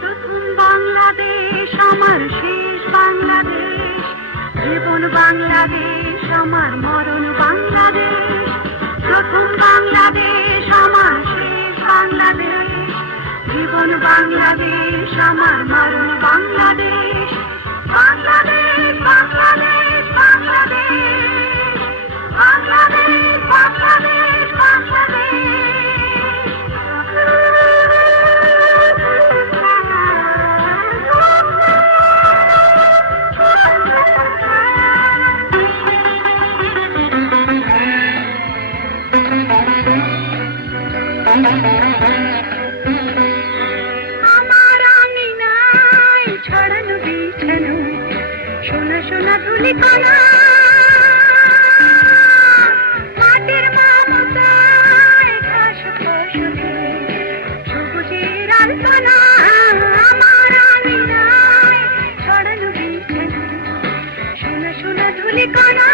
প্রথম বাংলাদেশ আমার শেষ বাংলাদেশ, জীবন বাংলাদেশ আমার মরণ বাংলাদেশ। প্রথম বাংলাদেশ আমার শেষ বাংলাদেশ, জীবন বাংলাদেশ আমার মরণ বাংলাদেশ। বাংলাদেশ বাংলাদেশ বাংলাদেশ, বাংলাদেশ বাংলাদেশ বাংলাদেশ। আমার আঙিনায় ছড়ানো বিছানো সোনা সোনা ধুলিকণা, মাটির মমতায় ঘাস ফসলে সবুজের আলপনা। আমার আঙিনায় ছড়ানো বিছানো সোনা সোনা ধুলিকণা,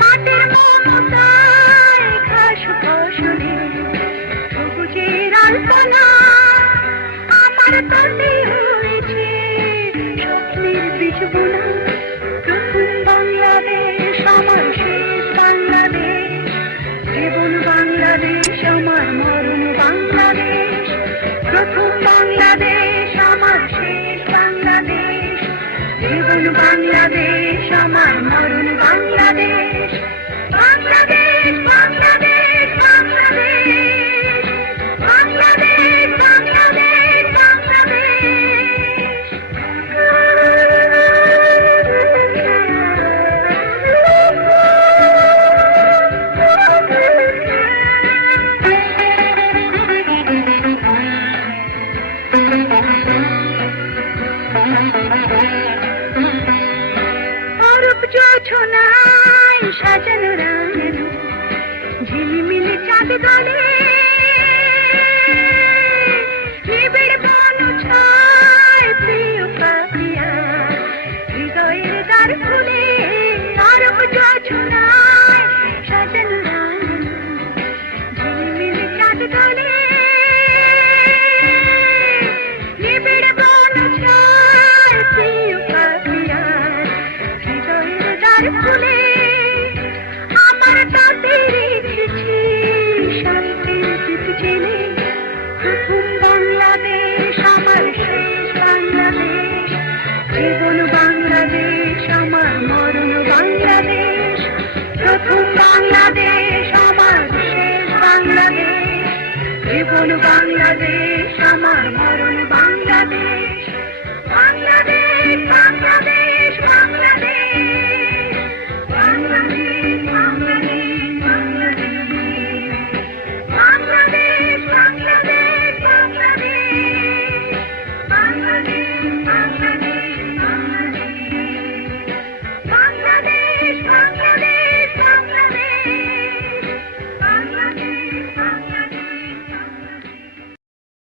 মাটির মমতায় ঘাস ফসলে সবুজের আলপনা। আমার কাছে হয়েছে স্বপ্নের বীজ বোনা। প্রথম বাংলাদেশ আমার শেষ বাংলাদেশ, জীবন বাংলাদেশ আমার মরণ বাংলাদেশ। প্রথম বাংলাদেশ আমার শেষ বাংলাদেশ, জীবন বাংলাদেশ আমার মরণ বাংলাদেশ। বাংলাদেশ বাংলাদেশ বাংলাদেশ, বাংলাদেশ বাংলাদেশ অরূপ জোছনায় সাজানো রাঙানো ঝিলিমিলি চাঁদ দলে, নিবিড় বন ছায় প্রিয় পাপিয়া হৃদয়ের দ্বার খুলে। অরূপ জোছনায় সাজানো রাঙানো ঝিলিমিলি চাঁদ দলে, নিবিড় বন ছায় প্রিয় পাপিয়া হৃদয়ের দ্বার খুলে।